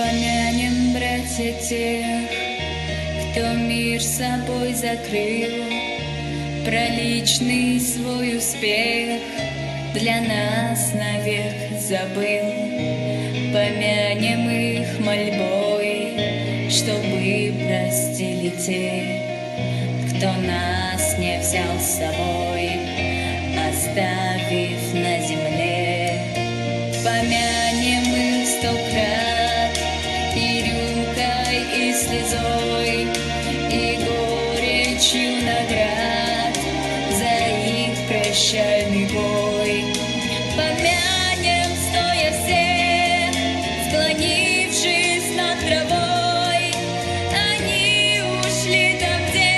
Помянем, братья, тех, кто мир собой закрыл, про личный свой успех для нас навек забыл. Помянем их мольбой, чтобы простили те, кто нас не взял с собой, оставив на земле. Помянем их 100 крат и рюмкой, и слезой, и горечью наград за их прощальный бой. Помянем, стоя все, склонившись над травой, они ушли там, где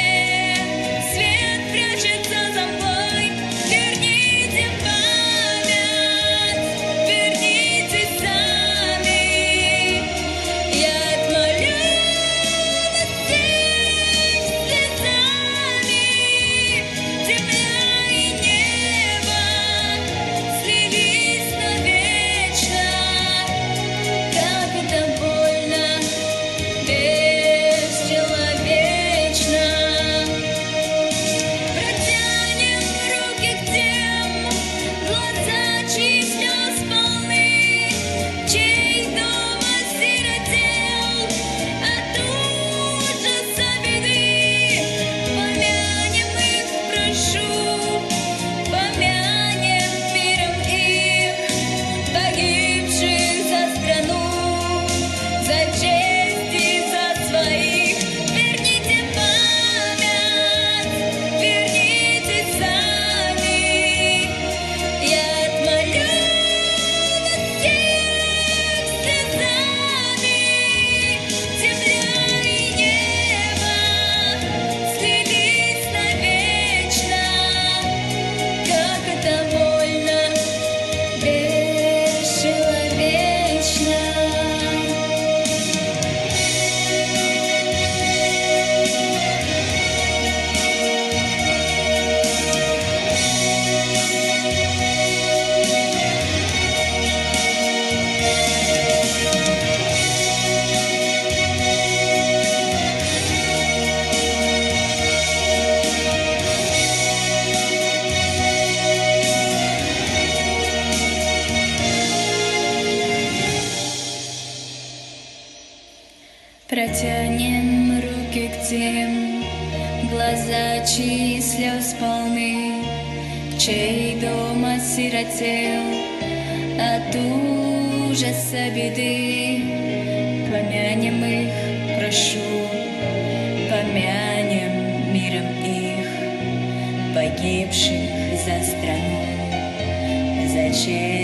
свет прячется за мглой. Верните память, верните сами, я отмолю над всех слезами. Земля и небо слились навечно, как это больно, бесчеловечно. Протянем руки к тем, глаза чьих слез полны, чей дом осиротел от ужаса беды. Помянем их, прошу, помянем миром их, погибших за страну, за честь и за своих. Верните память, верните сами, я отмолю над всех слезами. Земля и небо слились навечно, как это больно, бесчеловечно. Протянем руки к тем, глаза чьи слез полны, чей дом осиротел от ужаса беды. Помянем их, прошу, помянем миром их, погибших за страну, за честь